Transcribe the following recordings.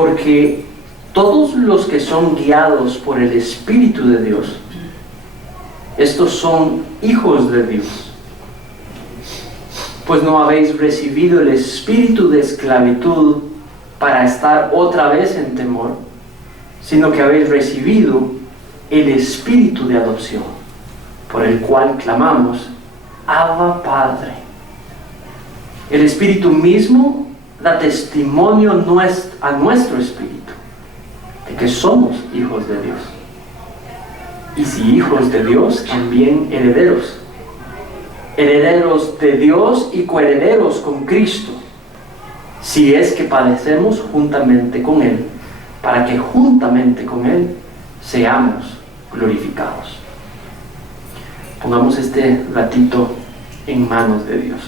Porque todos los que son guiados por el Espíritu de Dios, estos son hijos de Dios. Pues no habéis recibido el espíritu de esclavitud para estar otra vez en temor, sino que habéis recibido el espíritu de adopción, por el cual clamamos, Abba, Padre. El Espíritu mismo da testimonio a nuestro espíritu de que somos hijos de Dios. Y si hijos de Dios, también herederos. Herederos de Dios y coherederos con Cristo, si es que padecemos juntamente con Él, para que juntamente con Él seamos glorificados. Pongamos este ratito en manos de Dios.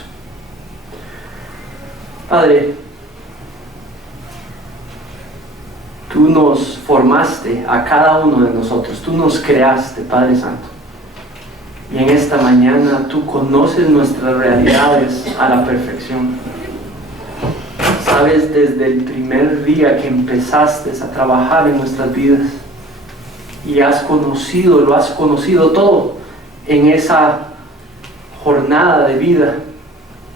Padre, Tú nos formaste a cada uno de nosotros, Tú nos creaste, Padre Santo. Y en esta mañana Tú conoces nuestras realidades a la perfección. Sabes desde el primer día que empezaste a trabajar en nuestras vidas. Y lo has conocido todo en esa jornada de vida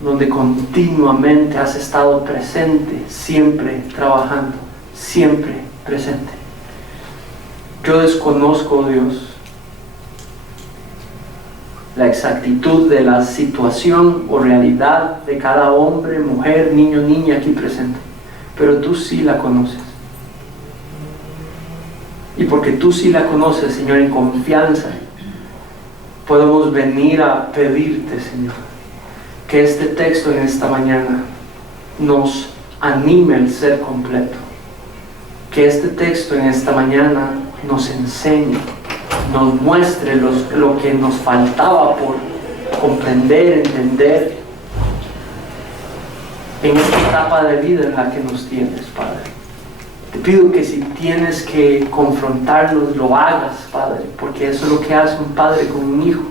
donde continuamente has estado presente, siempre trabajando, siempre presente. Yo desconozco, Dios, la exactitud de la situación o realidad de cada hombre, mujer, niño, niña aquí presente, pero Tú sí la conoces. Y porque Tú sí la conoces, Señor, en confianza, podemos venir a pedirte, Señor, que este texto en esta mañana nos anime al ser completo. Que este texto en esta mañana nos enseñe, nos muestre lo que nos faltaba por comprender, entender en esta etapa de vida en la que nos tienes, Padre. Te pido que si tienes que confrontarnos, lo hagas, Padre, porque eso es lo que hace un padre con un hijo,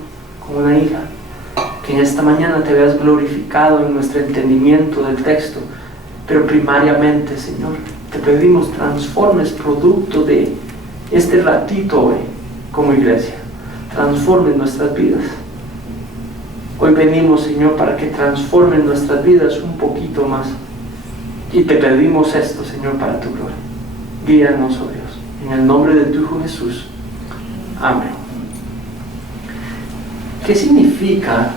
con una hija. Que en esta mañana Te veas glorificado en nuestro entendimiento del texto, pero primariamente, Señor, Te pedimos transformes producto de este ratito hoy como iglesia. Transformen nuestras vidas. Hoy venimos, Señor, para que transformen nuestras vidas un poquito más. Y Te pedimos esto, Señor, para Tu gloria. Guíanos, oh Dios, en el nombre de Tu Hijo Jesús. Amén. ¿Qué significa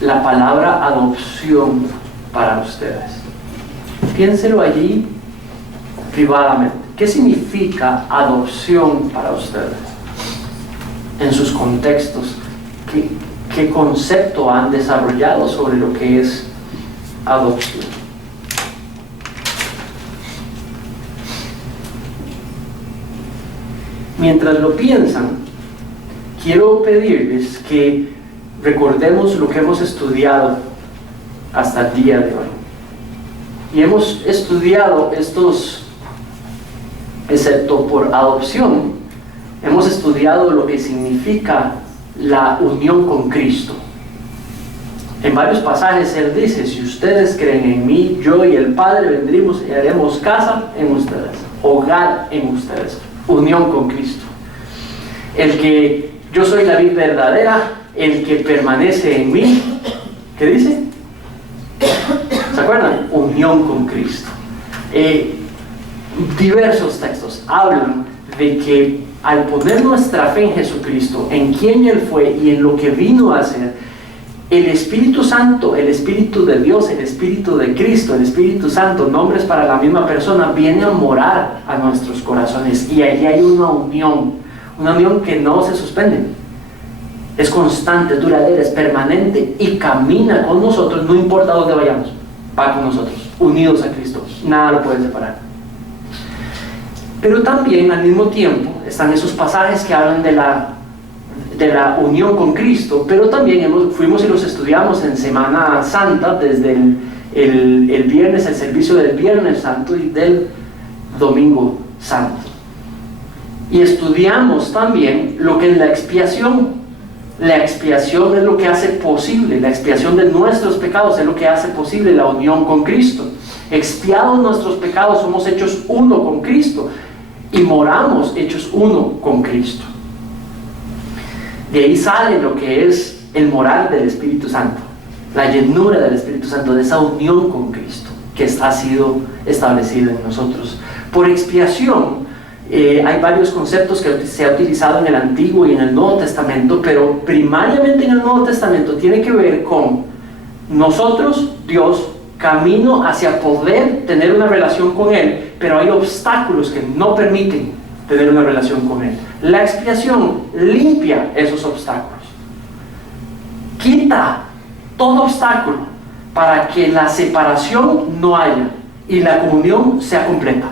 la palabra adopción para ustedes? Piénselo allí privadamente. ¿Qué significa adopción para ustedes? En sus contextos, ¿qué concepto han desarrollado sobre lo que es adopción? Mientras lo piensan, quiero pedirles que recordemos lo que hemos estudiado hasta el día de hoy. Y hemos estudiado estos, excepto por adopción, hemos estudiado lo que significa la unión con Cristo. En varios pasajes Él dice, si ustedes creen en mí, yo y el Padre vendremos y haremos casa en ustedes, hogar en ustedes, unión con Cristo. El que yo soy la vid verdadera, el que permanece en mí, ¿qué dice? ¿Se acuerdan? Unión con Cristo. Diversos textos hablan de que al poner nuestra fe en Jesucristo, en quien Él fue y en lo que vino a hacer, el Espíritu Santo, el Espíritu de Dios, el Espíritu de Cristo, el Espíritu Santo, nombres para la misma persona, viene a morar a nuestros corazones. Y ahí hay una unión que no se suspende. Es constante, duradera, es permanente y camina con nosotros, no importa dónde vayamos, va con nosotros, unidos a Cristo, nada lo puede separar. Pero también al mismo tiempo están esos pasajes que hablan de la unión con Cristo, pero también fuimos y los estudiamos en Semana Santa, desde el viernes, el servicio del Viernes Santo y del Domingo Santo. Y estudiamos también lo que es la expiación. La expiación es lo que hace posible, la expiación de nuestros pecados es lo que hace posible la unión con Cristo. Expiados nuestros pecados, somos hechos uno con Cristo y moramos hechos uno con Cristo. De ahí sale lo que es el morar del Espíritu Santo, la llenura del Espíritu Santo, de esa unión con Cristo que ha sido establecida en nosotros. Por expiación, hay varios conceptos que se ha utilizado en el Antiguo y en el Nuevo Testamento, pero primariamente en el Nuevo Testamento tiene que ver con nosotros, Dios, camino hacia poder tener una relación con Él, pero hay obstáculos que no permiten tener una relación con Él. La expiación limpia esos obstáculos, quita todo obstáculo para que la separación no haya y la comunión sea completa,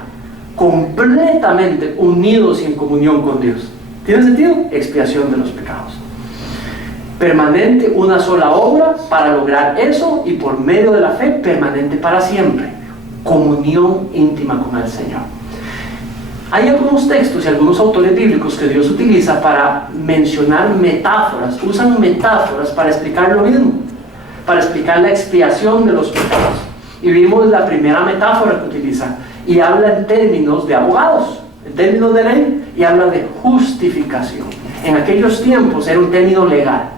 completamente unidos y en comunión con Dios. ¿Tiene sentido? Expiación de los pecados. Permanente, una sola obra para lograr eso, y por medio de la fe, permanente para siempre. Comunión íntima con el Señor. Hay algunos textos y algunos autores bíblicos que Dios utiliza para mencionar metáforas, usan metáforas para explicar lo mismo, para explicar la expiación de los pecados. Y vimos la primera metáfora que utiliza, y habla en términos de abogados, en términos de ley, y habla de justificación. En aquellos tiempos era un término legal.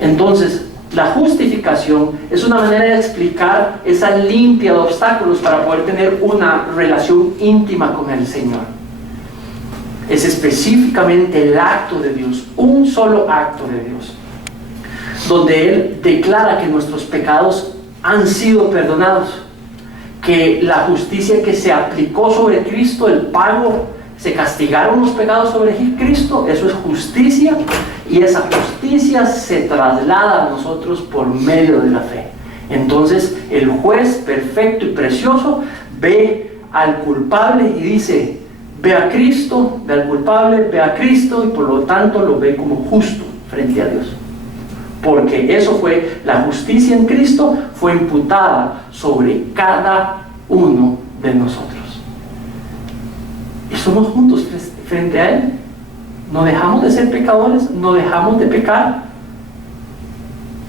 Entonces, la justificación es una manera de explicar esa limpia de obstáculos para poder tener una relación íntima con el Señor. Es específicamente el acto de Dios, un solo acto de Dios, donde Él declara que nuestros pecados han sido perdonados, que la justicia que se aplicó sobre Cristo, el pago, se castigaron los pecados sobre Cristo, eso es justicia, y esa justicia se traslada a nosotros por medio de la fe. Entonces el juez perfecto y precioso ve al culpable y dice: ve a Cristo, ve al culpable, ve a Cristo, y por lo tanto lo ve como justo frente a Dios, porque eso fue, la justicia en Cristo fue imputada sobre cada uno de nosotros. Y somos juntos frente a Él. No dejamos de ser pecadores, no dejamos de pecar,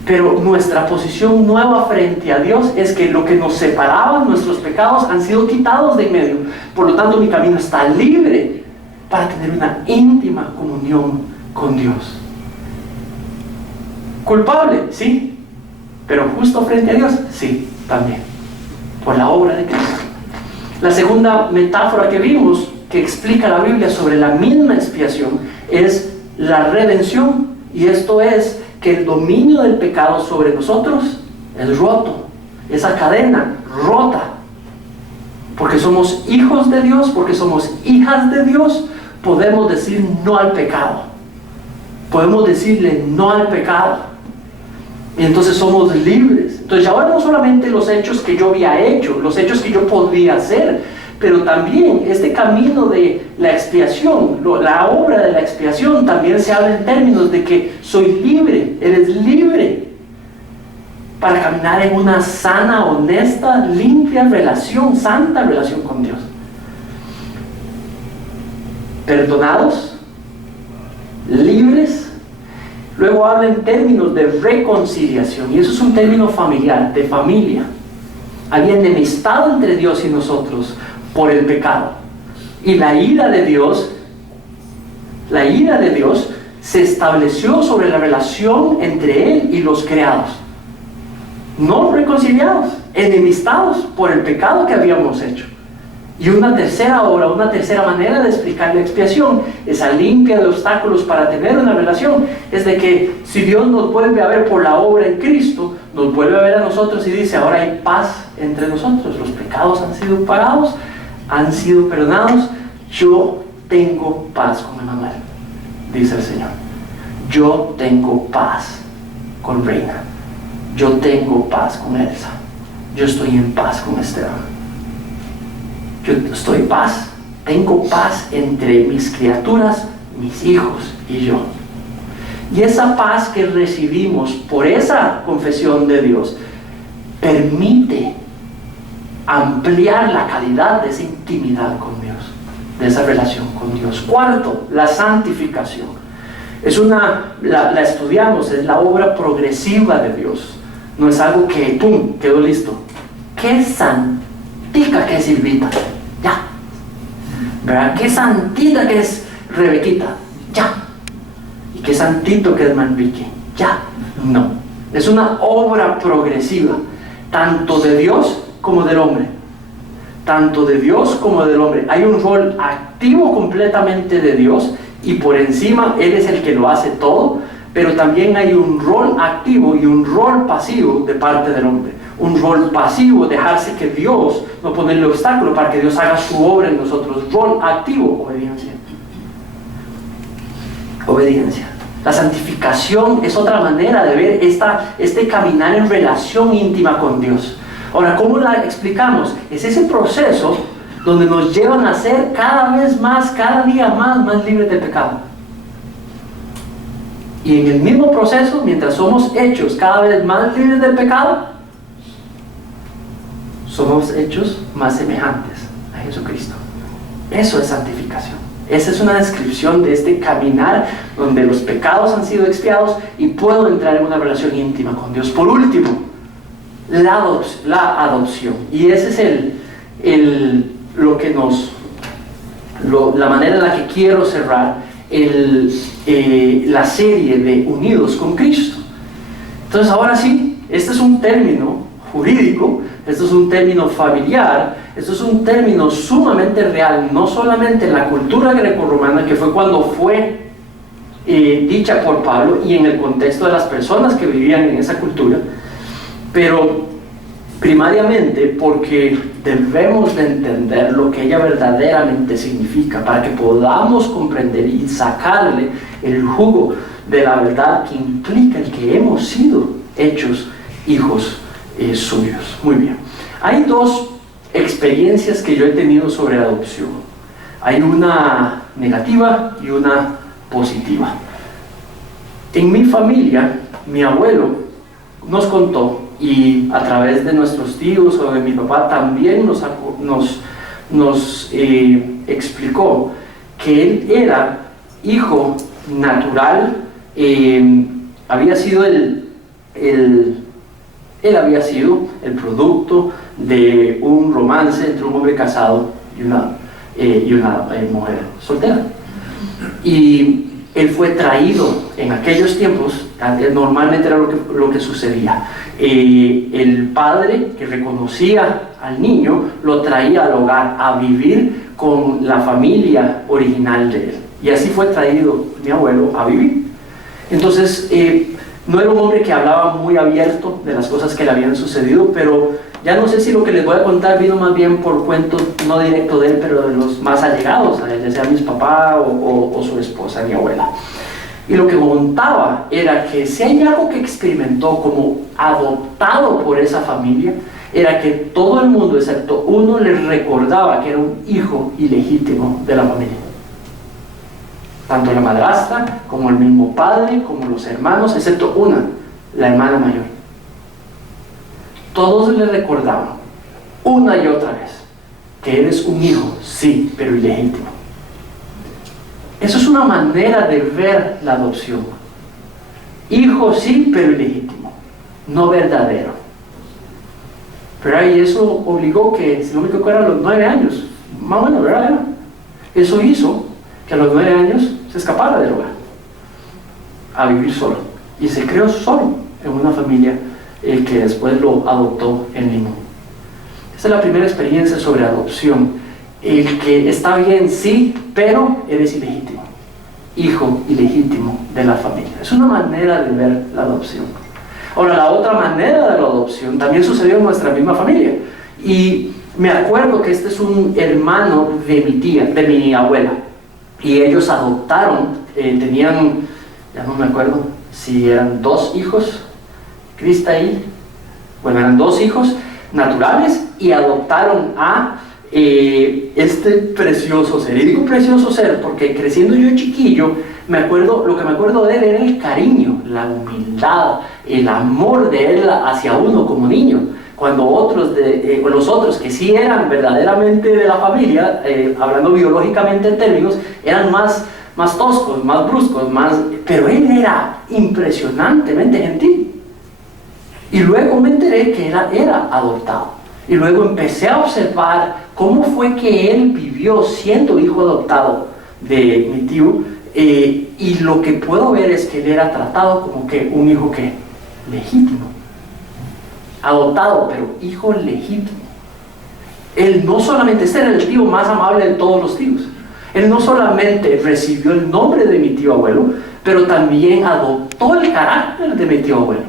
pero nuestra posición nueva frente a Dios es que lo que nos separaba, nuestros pecados, han sido quitados de en medio. Por lo tanto, mi camino está libre para tener una íntima comunión con Dios. Culpable, sí, pero justo frente a Dios, sí, también, por la obra de Cristo. La segunda metáfora que vimos, que explica la Biblia sobre la misma expiación, es la redención, y esto es que el dominio del pecado sobre nosotros es roto, esa cadena rota, porque somos hijos de Dios, porque somos hijas de Dios. Podemos decir no al pecado, podemos decirle no al pecado, y entonces somos libres. Entonces ahora no solamente los hechos que yo había hecho, los hechos que yo podía hacer, pero también este camino de la expiación, la obra de la expiación, también se habla en términos de que soy libre, eres libre para caminar en una sana, honesta, limpia relación, santa relación con Dios. Perdonados, libres. Luego habla en términos de reconciliación, y eso es un término familiar, de familia. Había enemistad entre Dios y nosotros por el pecado, y la ira de Dios se estableció sobre la relación entre Él y los creados, no reconciliados, enemistados por el pecado que habíamos hecho. Y una tercera obra, una tercera manera de explicar la expiación, esa limpia de obstáculos para tener una relación, es de que si Dios nos vuelve a ver por la obra en Cristo, nos vuelve a ver a nosotros y dice: ahora hay paz entre nosotros, los pecados han sido pagados, han sido perdonados, yo tengo paz con Emanuel, dice el Señor. Yo tengo paz con Reina, yo tengo paz con Elsa, yo estoy en paz con Esteban. Yo estoy en paz, tengo paz entre mis criaturas, mis hijos y yo. Y esa paz que recibimos por esa confesión de Dios permite ampliar la calidad de esa intimidad con Dios, de esa relación con Dios. Cuarto, la santificación. La estudiamos, es la obra progresiva de Dios. No es algo que, ¡pum!, quedó listo. ¿Qué es santica que es Silvita, ya. ¿Verdad? Qué santita que es Rebequita, ya. Y qué santito que es Manrique, ya. No, es una obra progresiva, tanto de Dios como del hombre. Tanto de Dios como del hombre. Hay un rol activo completamente de Dios y por encima Él es el que lo hace todo, pero también hay un rol activo y un rol pasivo de parte del hombre. Un rol pasivo, dejarse que Dios, no ponerle obstáculo para que Dios haga su obra en nosotros. Rol activo, obediencia. Obediencia. La santificación es otra manera de ver este caminar en relación íntima con Dios. Ahora, ¿cómo la explicamos? Es ese proceso donde nos llevan a ser cada vez más, cada día más libres del pecado. Y en el mismo proceso, mientras somos hechos cada vez más libres del pecado, somos hechos más semejantes a Jesucristo. Eso es santificación. Esa es una descripción de este caminar donde los pecados han sido expiados y puedo entrar en una relación íntima con Dios. Por último, la adopción. Y ese es la manera en la que quiero cerrar la serie de Unidos con Cristo. Entonces, ahora sí, este es un término jurídico, esto es un término familiar, esto es un término sumamente real, no solamente en la cultura grecorromana, que fue cuando fue dicha por Pablo y en el contexto de las personas que vivían en esa cultura, pero primariamente porque debemos de entender lo que ella verdaderamente significa para que podamos comprender y sacarle el jugo de la verdad que implica el que hemos sido hechos hijos suyos. Muy bien, hay dos experiencias que yo he tenido sobre adopción. Hay una negativa y una positiva. En mi familia, mi abuelo nos contó, y a través de nuestros tíos o de mi papá también nos explicó que él era hijo natural, había sido él había sido el producto de un romance entre un hombre casado y una mujer soltera. Y él fue traído en aquellos tiempos, normalmente era lo que sucedía. El padre que reconocía al niño lo traía al hogar a vivir con la familia original de él. Y así fue traído mi abuelo a vivir. Entonces, no era un hombre que hablaba muy abierto de las cosas que le habían sucedido, pero ya no sé si lo que les voy a contar vino más bien por cuento, no directo de él, pero de los más allegados a él, ya sea mis papás o su esposa, mi abuela. Y lo que contaba era que si hay algo que experimentó como adoptado por esa familia, era que todo el mundo, excepto uno, le recordaba que era un hijo ilegítimo de la familia. Tanto la madrastra, como el mismo padre, como los hermanos, excepto una, la hermana mayor. Todos le recordaban, una y otra vez, que eres un hijo, sí, pero ilegítimo. Eso es una manera de ver la adopción. Hijo, sí, pero ilegítimo, no verdadero. Pero ahí eso obligó que, si no me equivoco, era a los 9 años, más o menos, ¿verdad? Eso hizo que a los 9 años se escapara del hogar a vivir solo, y se creó solo en una familia que después lo adoptó en Limón. Esa es la primera experiencia sobre adopción. El que está bien, sí, pero eres ilegítimo, hijo ilegítimo de la familia. Es una manera de ver la adopción. Ahora, la otra manera de la adopción también sucedió en nuestra misma familia, y me acuerdo que este es un hermano de mi tía, de mi abuela, y ellos adoptaron, tenían, ya no me acuerdo si eran 2 hijos, Crista y, bueno, eran 2 hijos naturales, y adoptaron a este precioso ser. Y digo precioso ser porque creciendo yo chiquillo, lo que me acuerdo de él era el cariño, la humildad, el amor de él hacia uno como niño. Cuando los otros que sí eran verdaderamente de la familia, hablando biológicamente en términos, eran más toscos, más bruscos, pero él era impresionantemente gentil. Y luego me enteré que era adoptado. Y luego empecé a observar cómo fue que él vivió siendo hijo adoptado de mi tío, y lo que puedo ver es que él era tratado como que un hijo que legítimo, adoptado, pero hijo legítimo. Él no solamente, este era el tío más amable de todos los tíos. Él no solamente recibió el nombre de mi tío abuelo, pero también adoptó el carácter de mi tío abuelo.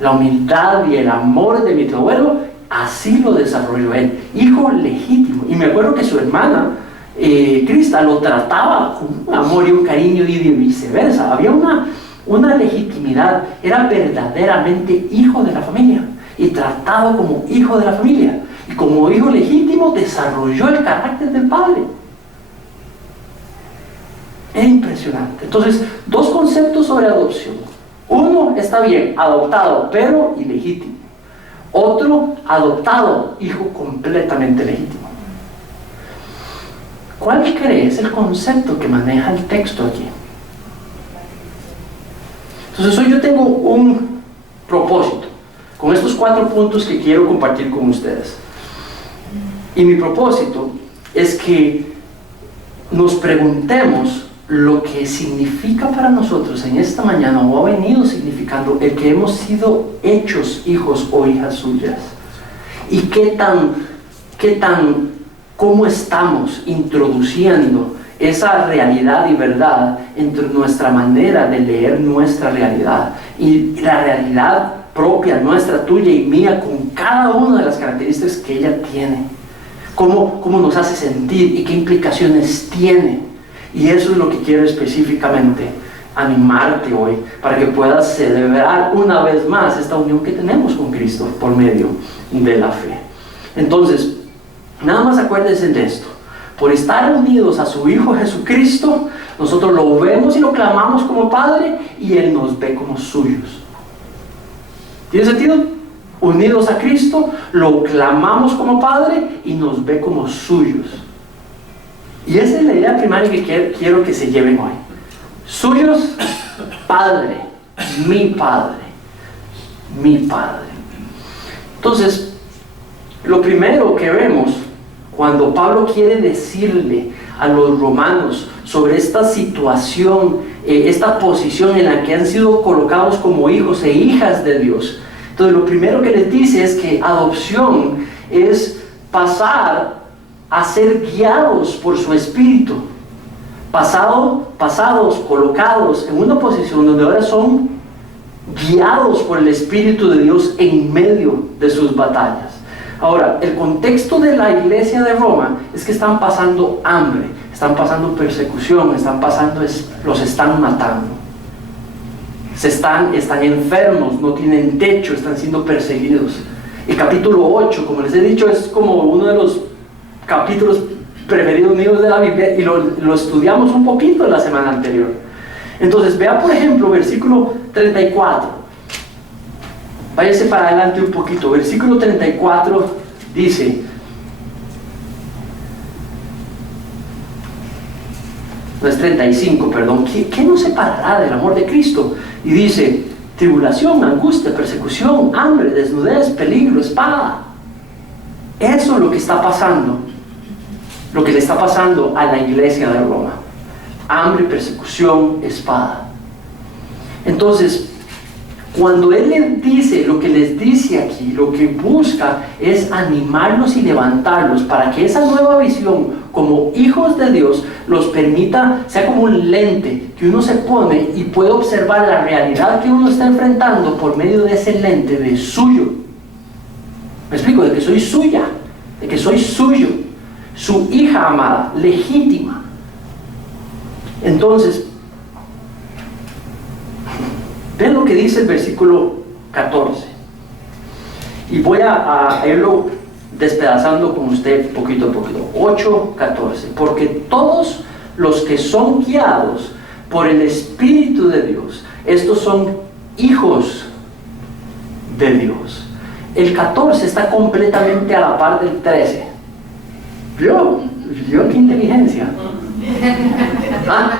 La humildad y el amor de mi tío abuelo, así lo desarrolló él, hijo legítimo. Y me acuerdo que su hermana, Crista, lo trataba con un amor y un cariño, y viceversa. Había una legitimidad, era verdaderamente hijo de la familia y tratado como hijo de la familia. Y como hijo legítimo desarrolló el carácter del padre. Es impresionante. Entonces, dos conceptos sobre adopción. Uno, está bien, adoptado, pero ilegítimo. Otro, adoptado, hijo completamente legítimo. ¿Cuál crees el concepto que maneja el texto aquí? Entonces, hoy yo tengo un propósito con estos 4 puntos que quiero compartir con ustedes. Y mi propósito es que nos preguntemos lo que significa para nosotros en esta mañana, o ha venido significando, el que hemos sido hechos hijos o hijas suyas. Y cómo estamos introduciendo esa realidad y verdad entre nuestra manera de leer nuestra realidad y la realidad propia, nuestra, tuya y mía, con cada una de las características que ella tiene. Cómo nos hace sentir y qué implicaciones tiene. Y eso es lo que quiero específicamente animarte hoy, para que puedas celebrar una vez más esta unión que tenemos con Cristo por medio de la fe. Entonces, nada más acuérdense de esto: por estar unidos a su Hijo Jesucristo, nosotros lo vemos y lo clamamos como Padre, y Él nos ve como suyos. ¿Tiene sentido? Unidos a Cristo, lo clamamos como Padre y nos ve como suyos. Y esa es la idea primaria que quiero que se lleven hoy. Suyos, Padre, mi Padre, mi Padre. Entonces, lo primero que vemos cuando Pablo quiere decirle a los romanos sobre esta situación, esta posición en la que han sido colocados como hijos e hijas de Dios, entonces lo primero que les dice es que adopción es pasar a ser guiados por su espíritu, pasados, colocados en una posición donde ahora son guiados por el Espíritu de Dios en medio de sus batallas. Ahora, el contexto de la iglesia de Roma es que están pasando hambre, están pasando persecución, los están matando. Están enfermos, no tienen techo, están siendo perseguidos. El capítulo 8, como les he dicho, es como uno de los capítulos preferidos míos de la Biblia, y lo estudiamos un poquito la semana anterior. Entonces, vea por ejemplo versículo 34. Váyase para adelante un poquito. Versículo 34 dice: no es 35, perdón. ¿Qué nos separará del amor de Cristo? Y dice: tribulación, angustia, persecución, hambre, desnudez, peligro, espada. Eso es lo que está pasando, lo que le está pasando a la iglesia de Roma. Hambre, persecución, espada. Entonces, cuando Él les dice lo que les dice aquí, lo que busca es animarlos y levantarlos para que esa nueva visión como hijos de Dios los permita, sea como un lente que uno se pone y puede observar la realidad que uno está enfrentando por medio de ese lente de suyo. ¿Me explico? De que soy suya, de que soy suyo, su hija amada, legítima. Entonces, ven lo que dice el versículo 14. Y voy a irlo despedazando con usted poquito a poquito. 8:14. Porque todos los que son guiados por el Espíritu de Dios, estos son hijos de Dios. El 14 está completamente a la par del 13. ¿Vio qué inteligencia? ¿Ah?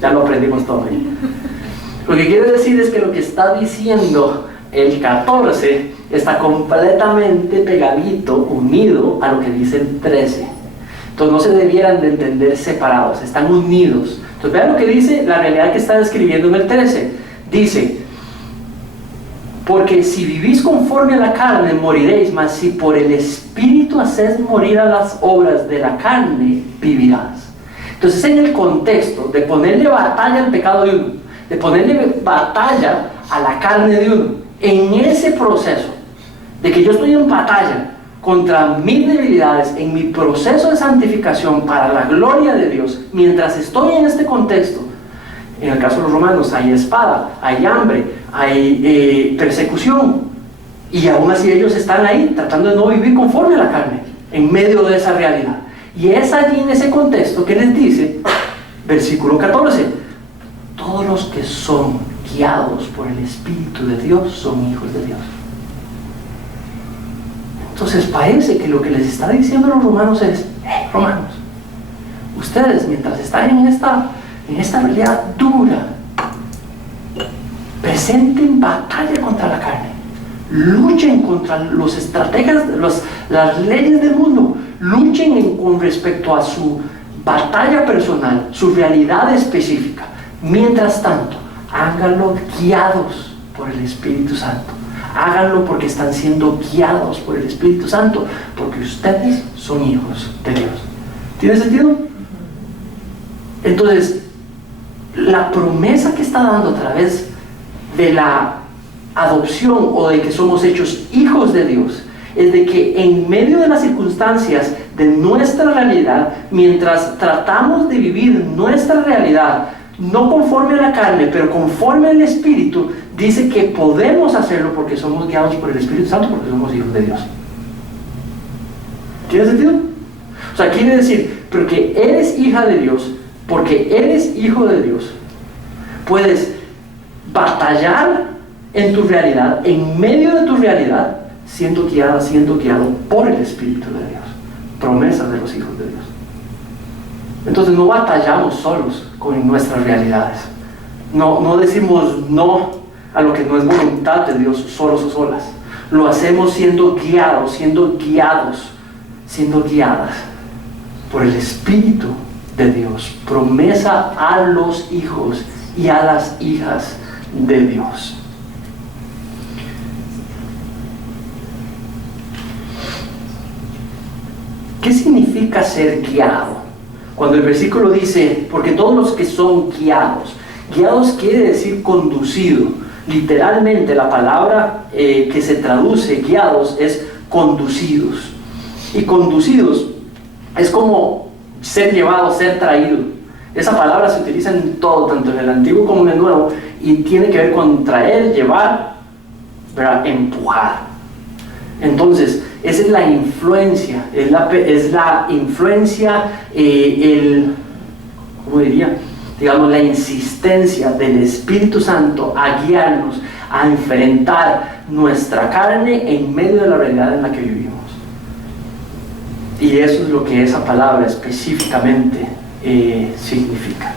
Ya lo aprendimos todo ahí. Lo que quiero decir es que lo que está diciendo el 14 está completamente pegadito, unido a lo que dice el 13. Entonces no se debieran de entender separados, están unidos. Entonces vean lo que dice, la realidad que está describiendo en el 13. Dice, porque si vivís conforme a la carne, moriréis, mas si por el Espíritu hacéis morir a las obras de la carne, vivirás. Entonces en el contexto de ponerle batalla al pecado de uno, de ponerle batalla a la carne de uno, en ese proceso de que yo estoy en batalla contra mis debilidades, en mi proceso de santificación para la gloria de Dios, mientras estoy en este contexto, en el caso de los romanos hay espada, hay hambre, hay persecución, y aún así ellos están ahí tratando de no vivir conforme a la carne, en medio de esa realidad. Y es allí en ese contexto que les dice, versículo 14, todos los que son guiados por el Espíritu de Dios son hijos de Dios. Entonces parece que lo que les está diciendo a los romanos es, romanos, ustedes mientras están en esta realidad dura, presenten batalla contra la carne, luchen contra los estrategas, las leyes del mundo, luchen con respecto a su batalla personal, su realidad específica. Mientras tanto, háganlo guiados por el Espíritu Santo. Háganlo porque están siendo guiados por el Espíritu Santo, porque ustedes son hijos de Dios. ¿Tiene sentido? Entonces, la promesa que está dando a través de la adopción o de que somos hechos hijos de Dios es de que en medio de las circunstancias de nuestra realidad, mientras tratamos de vivir nuestra realidad no conforme a la carne, pero conforme al Espíritu, dice que podemos hacerlo porque somos guiados por el Espíritu Santo, porque somos hijos de Dios. ¿Tiene sentido? O sea, quiere decir, porque eres hija de Dios, porque eres hijo de Dios, puedes batallar en tu realidad, en medio de tu realidad, siendo guiada, siendo guiado por el Espíritu de Dios. Promesas de los hijos de Dios. Entonces no batallamos solos con nuestras realidades. No decimos no a lo que no es voluntad de Dios solos o solas. Lo hacemos siendo guiados, siendo guiadas por el Espíritu de Dios. Promesa a los hijos y a las hijas de Dios. ¿Qué significa ser guiado? Cuando el versículo dice, porque todos los que son guiados, guiados quiere decir conducido. Literalmente la palabra que se traduce guiados es conducidos. Y conducidos es como ser llevado, ser traído. Esa palabra se utiliza en todo, tanto en el Antiguo como en el Nuevo, y tiene que ver con traer, llevar, ¿verdad? Empujar. Entonces, esa es la influencia, es la influencia, ¿cómo diría? Digamos, la insistencia del Espíritu Santo a guiarnos, a enfrentar nuestra carne en medio de la realidad en la que vivimos. Y eso es lo que esa palabra específicamente significa.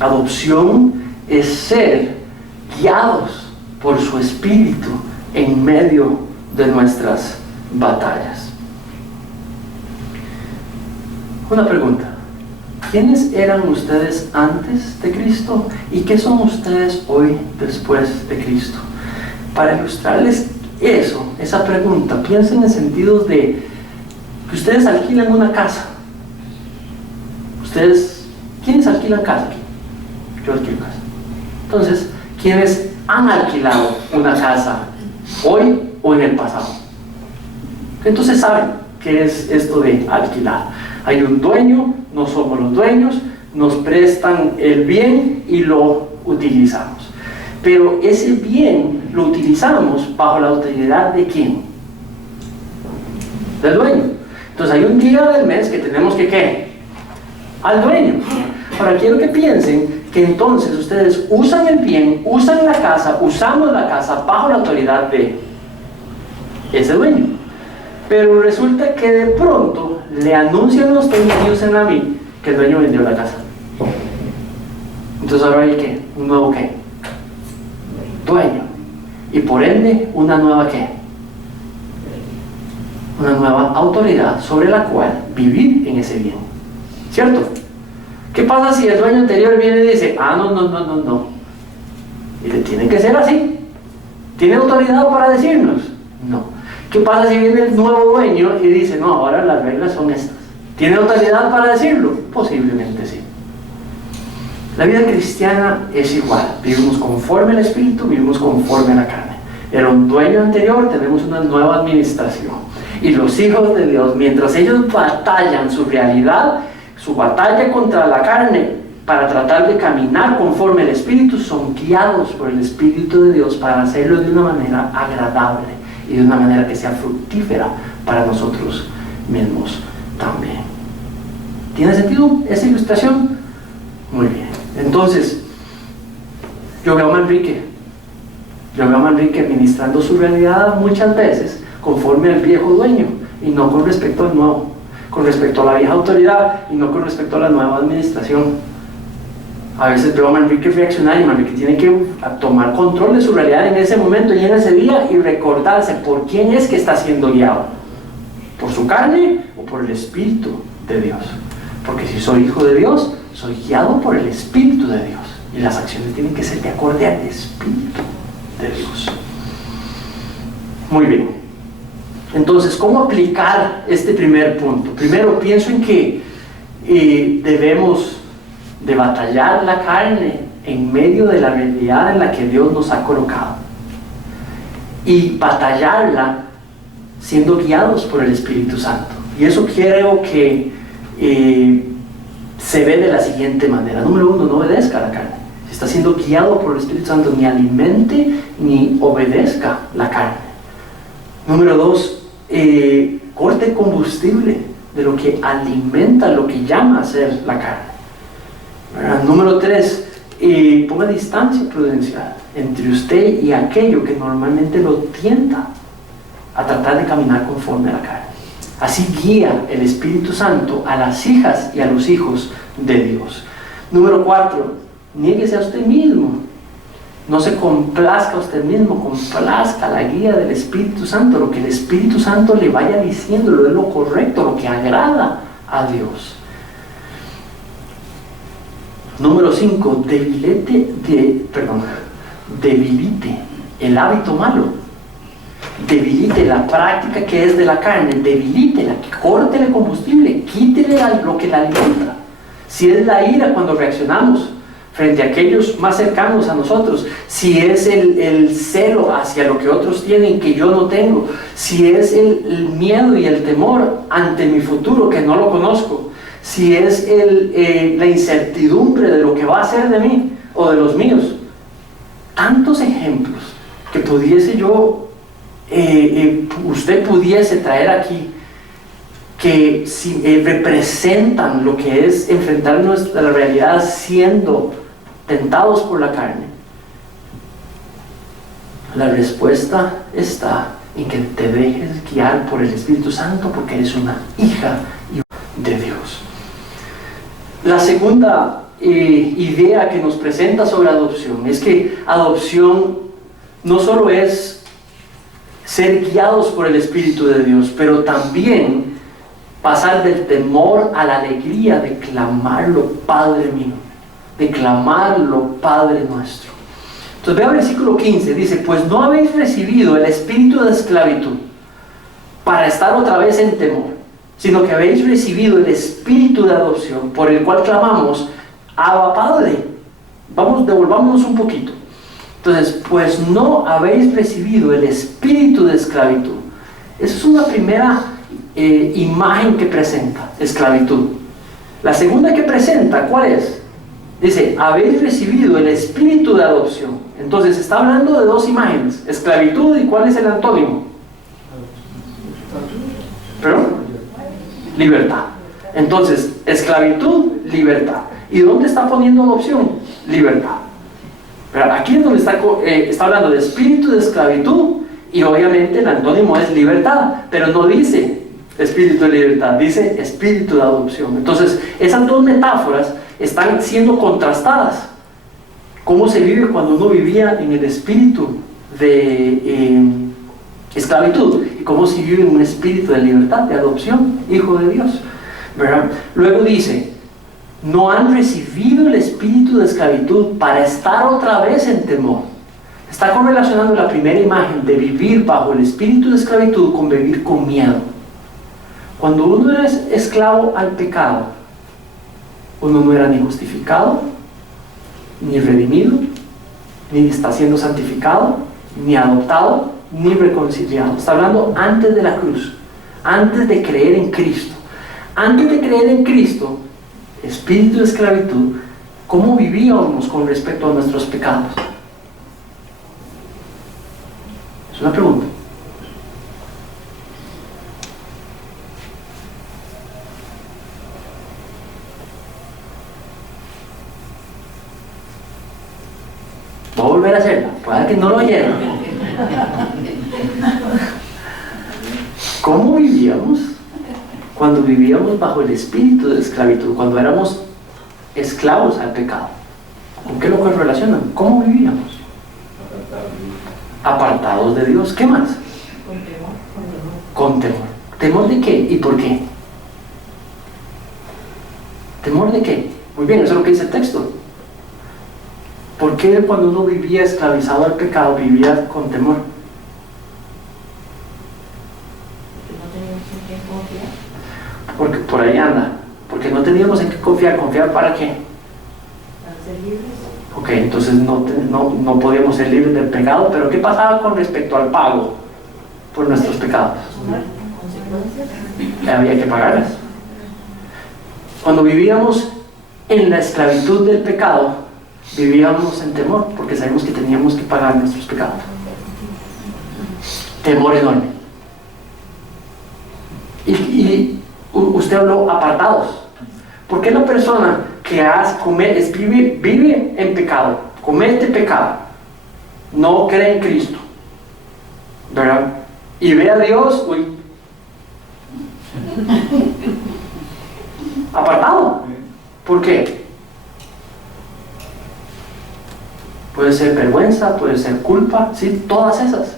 Adopción es ser guiados por su Espíritu en medio de nuestras batallas. Una pregunta: ¿quiénes eran ustedes antes de Cristo y qué son ustedes hoy después de Cristo? Para ilustrarles eso, esa pregunta, piensen en sentidos de que ustedes alquilan una casa. ¿Quiénes alquilan casa aquí? Yo alquilo casa. Entonces, ¿quiénes han alquilado una casa hoy o en el pasado? Entonces saben qué es esto de alquilar. Hay un dueño, no somos los dueños, nos prestan el bien y lo utilizamos. Pero ese bien lo utilizamos bajo la autoridad ¿de quién? Del dueño. Entonces hay un día del mes que tenemos que ¿qué? Al dueño. Ahora quiero que piensen que entonces ustedes usan el bien, usan la casa, usamos la casa bajo la autoridad de ese dueño. Pero resulta que de pronto le anuncian a ustedes y usan a mí que el dueño vendió la casa. Entonces ahora hay ¿qué? Un nuevo ¿qué? Dueño. y por ende una nueva ¿qué? Una nueva autoridad sobre la cual vivir en ese bien, ¿cierto? ¿Qué pasa si el dueño anterior viene y dice, no, y le tiene que ser así? ¿Tiene autoridad para decirnos? No. ¿Qué pasa si viene el nuevo dueño y dice, no, ahora las reglas son estas? ¿Tiene autoridad para decirlo? Posiblemente sí. La vida cristiana es igual. Vivimos conforme al Espíritu, vivimos conforme a la carne. Era un dueño anterior, tenemos una nueva administración. Y los hijos de Dios, mientras ellos batallan su realidad, su batalla contra la carne, para tratar de caminar conforme al Espíritu, son guiados por el Espíritu de Dios para hacerlo de una manera agradable y de una manera que sea fructífera para nosotros mismos también. ¿Tiene sentido esa ilustración? Muy bien. Entonces, yo veo a Manrique administrando su realidad muchas veces conforme al viejo dueño y no con respecto al nuevo, con respecto a la vieja autoridad y no con respecto a la nueva administración. A veces veo a Manrique reaccionar y Manrique tiene que tomar control de su realidad en ese momento y en ese día y recordarse por quién es que está siendo guiado, por su carne o por el Espíritu de Dios. Porque si soy hijo de Dios, soy guiado por el Espíritu de Dios y las acciones tienen que ser de acorde al Espíritu de Dios. Muy bien. Entonces, ¿cómo aplicar este primer punto? Primero, pienso en que debemos de batallar la carne en medio de la realidad en la que Dios nos ha colocado y batallarla siendo guiados por el Espíritu Santo. Y eso creo que se ve de la siguiente manera. Número uno, no obedezca a la carne. Si está siendo guiado por el Espíritu Santo, ni alimente ni obedezca la carne. Número dos, corte combustible de lo que alimenta, lo que llama a ser la carne. Número 3, ponga distancia prudencial entre usted y aquello que normalmente lo tienta a tratar de caminar conforme a la carne. Así guía el Espíritu Santo a las hijas y a los hijos de Dios. Número 4, niéguese a usted mismo. No se complazca a usted mismo, complazca la guía del Espíritu Santo. Lo que el Espíritu Santo le vaya diciendo, lo es lo correcto, lo que agrada a Dios. Número 5, debilite el hábito malo. Debilite la práctica que es de la carne, debilítela, córtele combustible, quítele lo que la alimenta. Si es la ira cuando reaccionamos frente a aquellos más cercanos a nosotros, si es el celo hacia lo que otros tienen que yo no tengo, si es el miedo y el temor ante mi futuro que no lo conozco, si es la incertidumbre de lo que va a ser de mí o de los míos. Tantos ejemplos que pudiese yo, usted pudiese traer aquí, que representan lo que es enfrentar nuestra realidad siendo tentados por la carne. La respuesta está en que te dejes guiar por el Espíritu Santo, porque eres una hija de Dios. La segunda idea que nos presenta sobre adopción es que adopción no solo es ser guiados por el Espíritu de Dios, pero también pasar del temor a la alegría de clamarlo Padre mío, de clamarlo Padre nuestro. Entonces vea el versículo 15, dice: pues no habéis recibido el espíritu de esclavitud para estar otra vez en temor, sino que habéis recibido el espíritu de adopción, por el cual clamamos Abba Padre. Devolvámonos un poquito. Entonces, pues no habéis recibido el espíritu de esclavitud. Esa es una primera imagen que presenta, esclavitud. La segunda que presenta, ¿cuál es? Dice, habéis recibido el espíritu de adopción. Entonces, está hablando de dos imágenes, esclavitud, y ¿cuál es el antónimo? ¿Perdón? Libertad. Entonces, esclavitud, libertad. ¿Y dónde está poniendo adopción? Libertad. Pero aquí es donde está hablando de espíritu de esclavitud, y obviamente el antónimo es libertad, pero no dice espíritu de libertad, dice espíritu de adopción. Entonces, esas dos metáforas están siendo contrastadas. ¿Cómo se vive cuando uno vivía en el espíritu de esclavitud y cómo si vive en un espíritu de libertad, de adopción, hijo de Dios, ¿verdad? Luego dice, no han recibido el espíritu de esclavitud para estar otra vez en temor. Está correlacionando la primera imagen de vivir bajo el espíritu de esclavitud con vivir con miedo. Cuando uno es esclavo al pecado, uno no era ni justificado, ni redimido, ni está siendo santificado, ni adoptado, ni reconciliado. Está hablando antes de la cruz, antes de creer en Cristo. Antes de creer en Cristo, espíritu de esclavitud, ¿cómo vivíamos con respecto a nuestros pecados? Es una pregunta. Voy a volver a hacerla, puede que no lo oyeron. ¿Cómo vivíamos cuando vivíamos bajo el espíritu de esclavitud? Cuando éramos esclavos al pecado. ¿Con qué lo correlacionan? ¿Cómo vivíamos? Apartados de Dios. ¿Qué más? Con temor. ¿Temor de qué y por qué? ¿Temor de qué? Muy bien, eso es lo que dice el texto. ¿Por qué cuando uno vivía esclavizado al pecado vivía con temor? Porque por ahí anda. Porque no teníamos en qué confiar. ¿Confiar para qué? Para ser libres. Ok, entonces no podíamos ser libres del pecado, pero ¿qué pasaba con respecto al pago por nuestros pecados? Había que pagarlas. Cuando vivíamos en la esclavitud del pecado, vivíamos en temor, porque sabíamos que teníamos que pagar nuestros pecados. Temor enorme. Y usted habló apartados. ¿Por qué la persona que vive en pecado, comete pecado, no cree en Cristo, ¿verdad? Y ve a Dios, apartado? ¿Por qué? Puede ser vergüenza, puede ser culpa, sí, todas esas.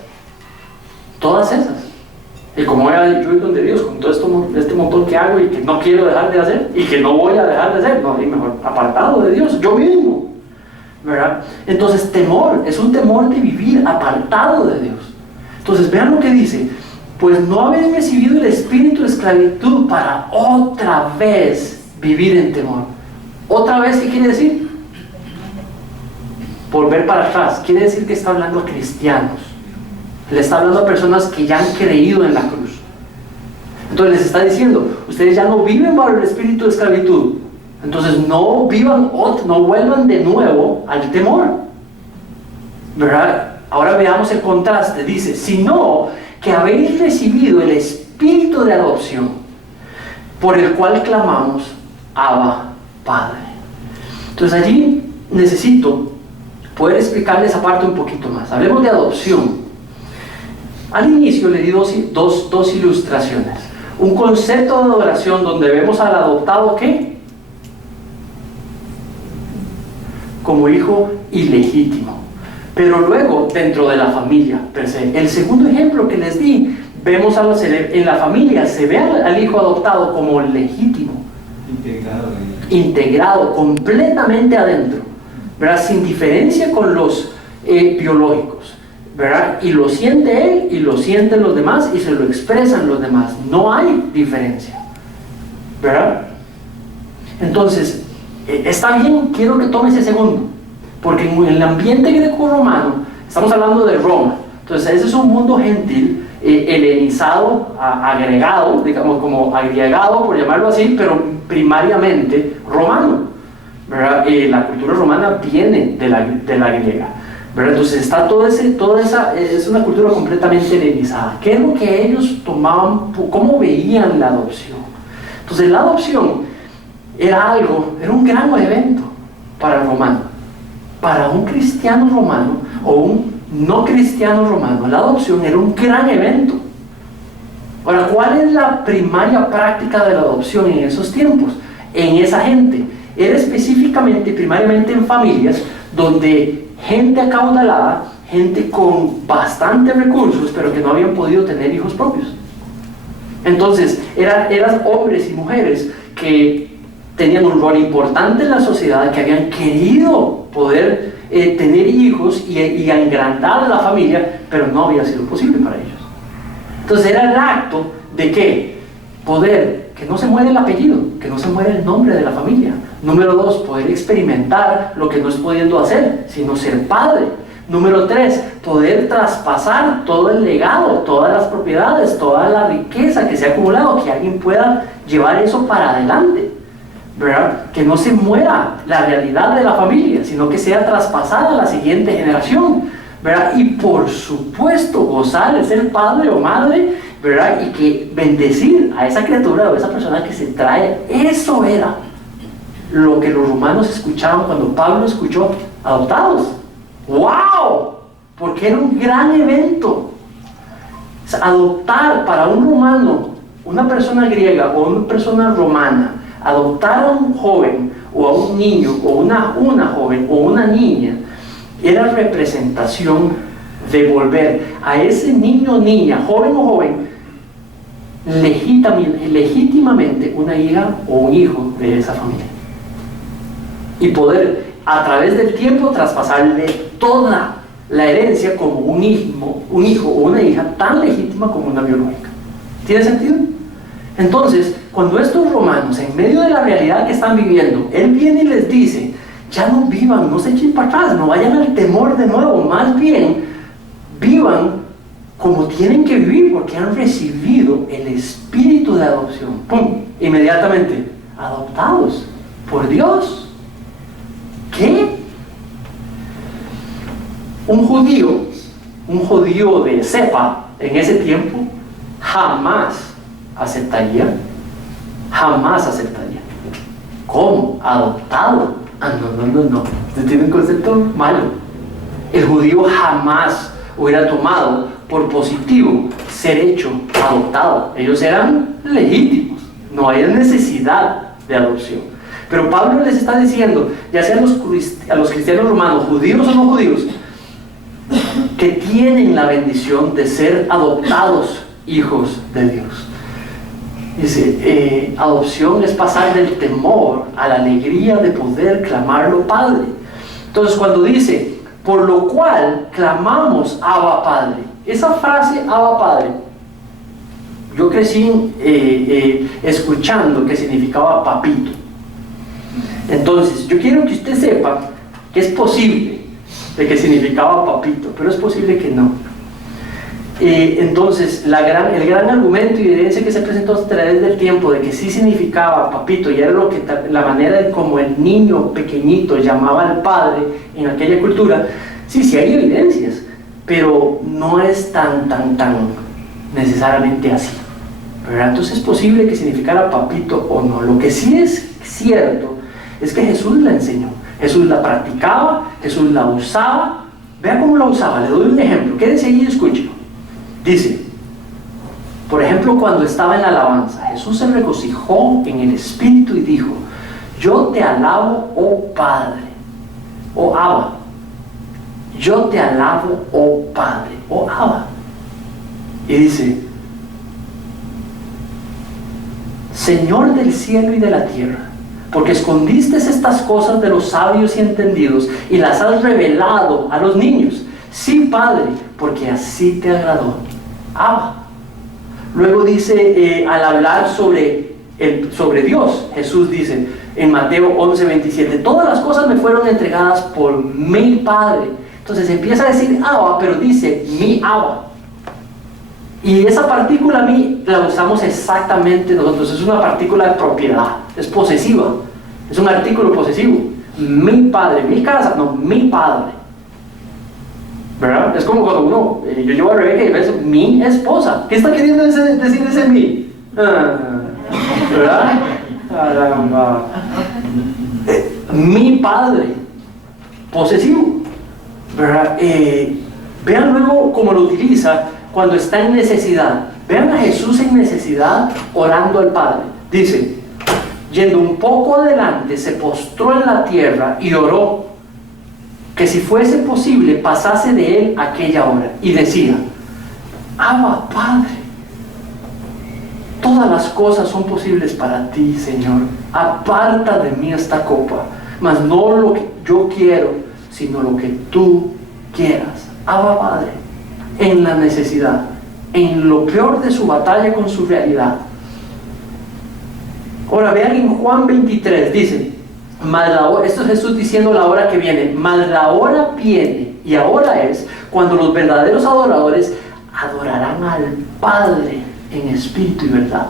Y como era yo ir donde Dios con todo este montón que hago y que no quiero dejar de hacer y que no voy a dejar de hacer, no, y mejor apartado de Dios, yo mismo, ¿verdad? Entonces temor, es un temor de vivir apartado de Dios. Entonces vean lo que dice, pues no habéis recibido el espíritu de esclavitud para otra vez vivir en temor. ¿Otra vez qué quiere decir? Volver para atrás, quiere decir que está hablando a cristianos. Le está hablando a personas que ya han creído en la cruz. Entonces les está diciendo, ustedes ya no viven bajo el espíritu de esclavitud. Entonces no vuelvan de nuevo al temor. ¿Verdad? Ahora veamos el contraste. Dice, sino que habéis recibido el espíritu de adopción, por el cual clamamos, Abba, Padre. Entonces allí necesito poder explicarles esa parte un poquito más. Hablemos de adopción. Al inicio le di dos ilustraciones. Un concepto de adoración donde vemos al adoptado ¿qué? Como hijo ilegítimo. Pero luego dentro de la familia per se. El segundo ejemplo que les di, vemos en la familia se ve al hijo adoptado como legítimo. Integrado completamente adentro, ¿verdad? Sin diferencia con los biológicos, ¿verdad? Y lo siente él y lo sienten los demás y se lo expresan los demás. No hay diferencia, ¿verdad? Entonces, está bien, quiero que tomes ese segundo, porque en el ambiente greco-romano, estamos hablando de Roma, entonces ese es un mundo gentil, helenizado, agregado, digamos como agregado por llamarlo así, pero primariamente romano, ¿verdad? La cultura romana viene de la griega, ¿verdad? Entonces está toda esa es una cultura completamente helenizada. ¿Qué es lo que ellos tomaban? ¿Cómo veían la adopción? Entonces la adopción era un gran evento para el romano. Para un cristiano romano o un no cristiano romano, la adopción era un gran evento. Ahora, ¿cuál es la primaria práctica de la adopción en esos tiempos? En esa gente. Era específicamente, primariamente en familias donde gente acaudalada, gente con bastantes recursos, pero que no habían podido tener hijos propios. Entonces, eran hombres y mujeres que tenían un rol importante en la sociedad, que habían querido poder tener hijos y agrandar la familia, pero no había sido posible para ellos. Entonces era el acto de que poder, que no se muera el apellido, que no se muera el nombre de la familia. Número 2, poder experimentar lo que no es pudiendo hacer, sino ser padre. Número 3, poder traspasar todo el legado, todas las propiedades, toda la riqueza que se ha acumulado, que alguien pueda llevar eso para adelante, ¿verdad? Que no se muera la realidad de la familia, sino que sea traspasada a la siguiente generación, ¿verdad? Y por supuesto gozar de ser padre o madre, ¿verdad? Y que bendecir a esa criatura o a esa persona que se trae. Eso era lo que los romanos escuchaban cuando Pablo escuchó adoptados. ¡Wow! Porque era un gran evento. Adoptar para un romano, una persona griega o una persona romana, adoptar a un joven o a un niño o una joven o una niña, era representación de volver a ese niño o niña, joven o joven, legítimamente una hija o un hijo de esa familia. Y poder a través del tiempo traspasarle toda la herencia como un hijo o una hija tan legítima como una biológica. ¿Tiene sentido? Entonces, cuando estos romanos, en medio de la realidad que están viviendo, él viene y les dice, ya no vivan, no se echen para atrás, no vayan al temor de nuevo, más bien vivan como tienen que vivir, porque han recibido el espíritu de adopción. ¡Pum! Inmediatamente, adoptados por Dios. ¿Qué? Un judío de cepa en ese tiempo jamás aceptaría. ¿Cómo? ¿Adoptado? No. Usted tiene un concepto malo. El judío jamás hubiera tomado por positivo ser hecho adoptado. Ellos eran legítimos, no había necesidad de adopción. Pero Pablo les está diciendo, ya sea a los cristianos romanos, judíos o no judíos, que tienen la bendición de ser adoptados hijos de Dios. Dice, adopción es pasar del temor a la alegría de poder clamarlo Padre. Entonces cuando dice, por lo cual clamamos Abba Padre, esa frase Abba Padre, yo crecí escuchando que significaba papito. Entonces, yo quiero que usted sepa que es posible de que significaba papito, pero es posible que no. Entonces, el gran argumento y evidencia que se presentó a través del tiempo de que sí significaba papito, y era la manera en como el niño pequeñito llamaba al padre en aquella cultura, sí hay evidencias, pero no es tan necesariamente así, ¿verdad? Entonces es posible que significara papito o no. Lo que sí es cierto es que Jesús la enseñó, Jesús la practicaba, Jesús la usaba. Vea cómo la usaba, le doy un ejemplo, quédese ahí y escúchelo. Dice, por ejemplo, cuando estaba en la alabanza, Jesús se regocijó en el Espíritu y dijo, yo te alabo, oh Padre, oh Abba, yo te alabo, oh Padre, oh Abba. Y dice, Señor del cielo y de la tierra, porque escondiste estas cosas de los sabios y entendidos y las has revelado a los niños. Sí, Padre, porque así te agradó. Abba. Luego dice, al hablar sobre Dios, Jesús dice en Mateo 11:27, todas las cosas me fueron entregadas por mi Padre. Entonces empieza a decir Abba, pero dice mi Abba. Y esa partícula mi la usamos exactamente nosotros, es una partícula de propiedad, es posesiva, es un artículo posesivo. Mi padre, mi casa, no, mi padre, ¿verdad? Es como cuando uno, yo llevo a Rebeca y ves mi esposa. ¿Qué está queriendo decir ese mi? ¿Verdad? Caramba. Mi padre, posesivo, ¿verdad? Vean luego cómo lo utiliza cuando está en necesidad. Vean a Jesús en necesidad orando al Padre. Dice, yendo un poco adelante, se postró en la tierra y oró, que si fuese posible pasase de él aquella hora, y decía: Abba, Padre, todas las cosas son posibles para ti, Señor. Aparta de mí esta copa, mas no lo que yo quiero, sino lo que tú quieras. Abba, Padre, en la necesidad, en lo peor de su batalla con su realidad. Ahora vean en Juan 23, dice: esto es Jesús diciendo la hora que viene, mas la hora viene, y ahora es, cuando los verdaderos adoradores adorarán al Padre en espíritu y verdad.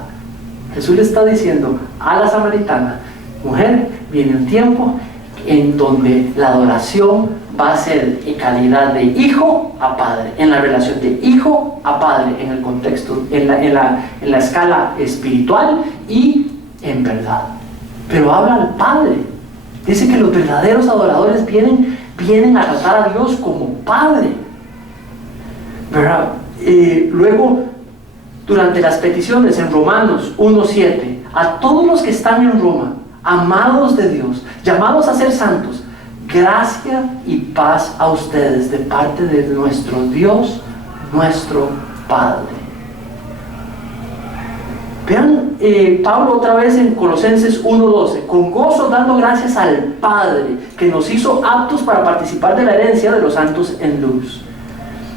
Jesús le está diciendo a la samaritana: mujer, viene un tiempo en donde la adoración va a ser en calidad de hijo a padre, en la relación de hijo a padre, en el contexto, en la escala espiritual y en verdad. Pero habla al Padre. Dice que los verdaderos adoradores vienen a tratar a Dios como Padre, ¿verdad? Luego, durante las peticiones en Romanos 1:7, a todos los que están en Roma, amados de Dios, llamados a ser santos, gracia y paz a ustedes de parte de nuestro Dios, nuestro Padre. Vean Pablo otra vez en Colosenses 1:12: con gozo dando gracias al Padre que nos hizo aptos para participar de la herencia de los santos en luz.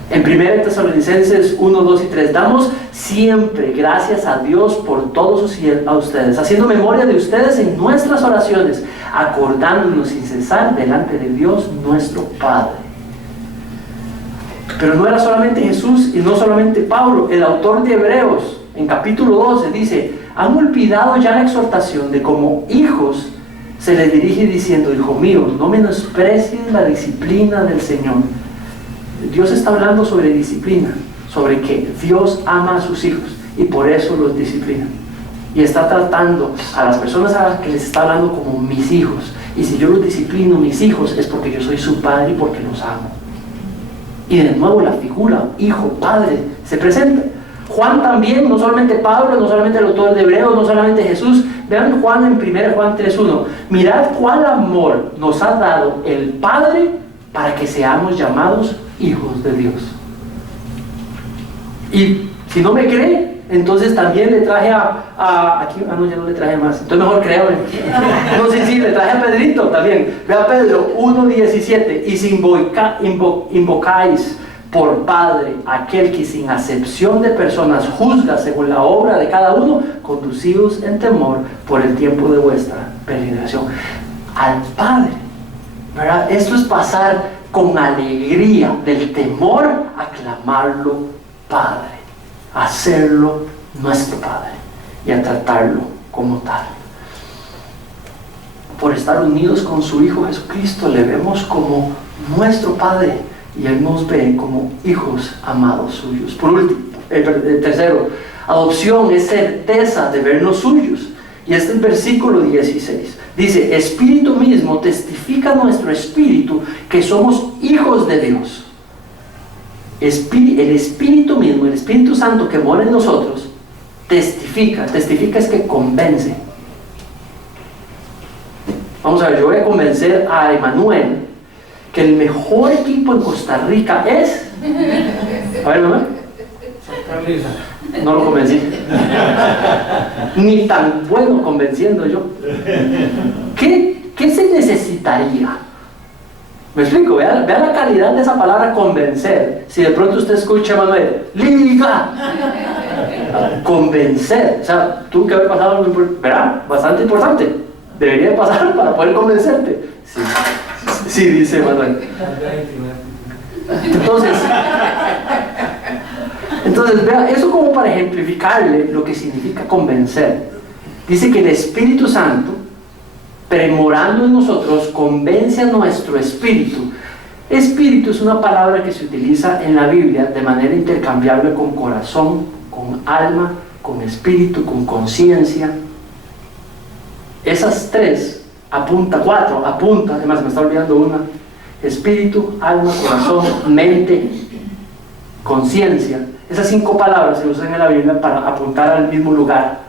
En 1 Tesalonicenses 1:2 y 3: damos siempre gracias a Dios por todos a ustedes, haciendo memoria de ustedes en nuestras oraciones, acordándonos sin cesar delante de Dios nuestro Padre. Pero no era solamente Jesús y no solamente Pablo. El autor de Hebreos en capítulo 12 dice: han olvidado ya la exhortación de como hijos se les dirige diciendo: hijo mío, no menosprecies la disciplina del Señor. Dios está hablando sobre disciplina, sobre que Dios ama a sus hijos y por eso los disciplina. Y está tratando a las personas a las que les está hablando como mis hijos. Y si yo los disciplino, mis hijos, es porque yo soy su padre y porque los amo. Y de nuevo la figura hijo, padre se presenta. Juan también, no solamente Pablo, no solamente el autor de Hebreos, no solamente Jesús. Vean Juan en 1 Juan 3:1: mirad cuál amor nos ha dado el Padre para que seamos llamados hijos de Dios. Y si no me cree, entonces también le traje aquí, no, ya no le traje más, entonces mejor créame. No, sí, le traje a Pedrito también. Vea Pedro 1:17: y si invocáis por Padre aquel que sin acepción de personas juzga según la obra de cada uno, conducidos en temor por el tiempo de vuestra peregrinación. Al Padre, ¿verdad? Esto es pasar con alegría del temor a clamarlo Padre, a hacerlo nuestro Padre y a tratarlo como tal. Por estar unidos con su Hijo Jesucristo, le vemos como nuestro Padre y Él nos ve como hijos amados suyos. Por último, tercero, adopción es certeza de vernos suyos. Y este es el versículo 16. Dice: Espíritu mismo testifica nuestro espíritu que somos hijos de Dios. El Espíritu mismo, el Espíritu Santo que mora en nosotros, testifica. Testifica es que convence. Vamos a ver, yo voy a convencer a Emanuel que el mejor equipo en Costa Rica es... A ver, mamá. No lo convencí. Ni tan bueno convenciendo yo. ¿Qué se necesitaría? ¿Me explico? Vea la calidad de esa palabra convencer. Si de pronto usted escucha a Manuel, ¡liga! Convencer. O sea, tuvo que haber pasado algo ¿verdad? Bastante importante. Debería pasar para poder convencerte. Sí, sí, dice Manuel. Entonces, vea, eso como para ejemplificarle lo que significa convencer. Dice que el Espíritu Santo, premorando en nosotros, convence a nuestro espíritu. Espíritu es una palabra que se utiliza en la Biblia de manera intercambiable con corazón, con alma, con espíritu, con conciencia. Esas cuatro apunta, además me está olvidando una: espíritu, alma, corazón, mente, conciencia. Esas 5 palabras se usan en la Biblia para apuntar al mismo lugar,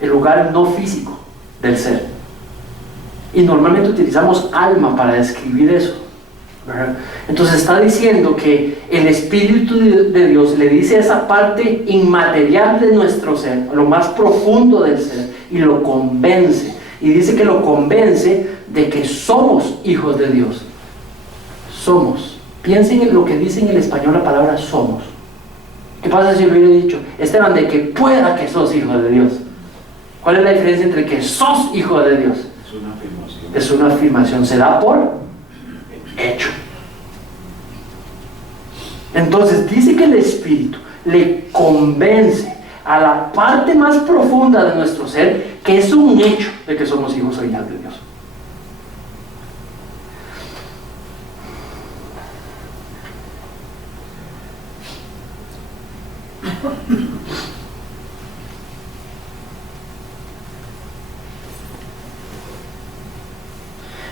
el lugar no físico del ser. Y normalmente utilizamos alma para describir eso. ¿verdad? Entonces está diciendo que el Espíritu de Dios le dice a esa parte inmaterial de nuestro ser, lo más profundo del ser, y lo convence. Y dice que lo convence de que somos hijos de Dios. Somos. Piensen en lo que dice en el español la palabra somos. ¿Qué pasa si hubiera dicho, Esteban, de que pueda que sos hijo de Dios? ¿Cuál es la diferencia entre que sos hijo de Dios? Es una afirmación. Es una afirmación, se da por hecho. Entonces dice que el Espíritu le convence a la parte más profunda de nuestro ser que es un hecho de que somos hijos o hijas de Dios.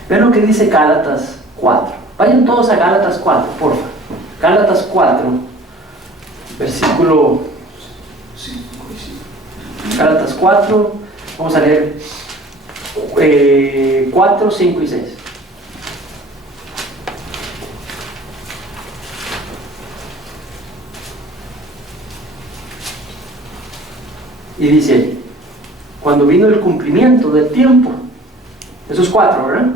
Vean lo que dice Gálatas 4. Vayan todos a Gálatas 4, porfa. Gálatas 4, versículo... Gálatas 4, vamos a leer 4, 5 y 6. Y dice, cuando vino el cumplimiento del tiempo, esos 4, ¿verdad?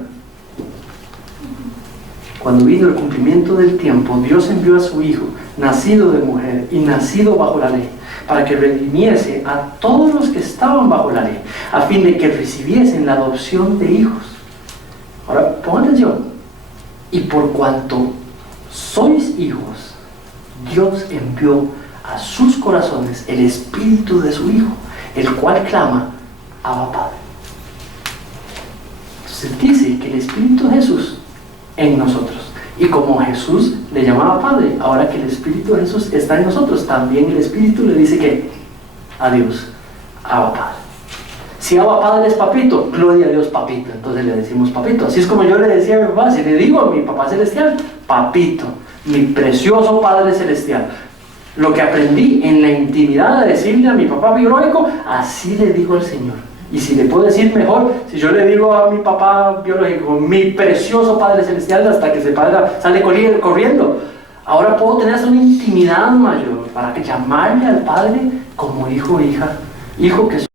Cuando vino el cumplimiento del tiempo, Dios envió a su Hijo, nacido de mujer y nacido bajo la ley, para que redimiese a todos los que estaban bajo la ley, a fin de que recibiesen la adopción de hijos. Ahora, pongan atención. Y por cuanto sois hijos, Dios envió a sus corazones el Espíritu de su Hijo, el cual clama, Abba Padre. Entonces dice que el Espíritu de Jesús en nosotros. Y como Jesús le llamaba Padre, ahora que el Espíritu de Jesús está en nosotros, también el Espíritu le dice que a Dios, Abba Padre. Si Abba Padre es papito, gloria a Dios papito, entonces le decimos papito. Así es como yo le decía a mi papá, si le digo a mi papá celestial, papito, mi precioso Padre celestial. Lo que aprendí en la intimidad de decirle a mi papá biológico, así le digo al Señor. Y si le puedo decir mejor, si yo le digo a mi papá biológico, mi precioso Padre celestial, hasta que sale corriendo, ahora puedo tener una intimidad mayor para llamarle al Padre como hijo o hija, hijo que soy.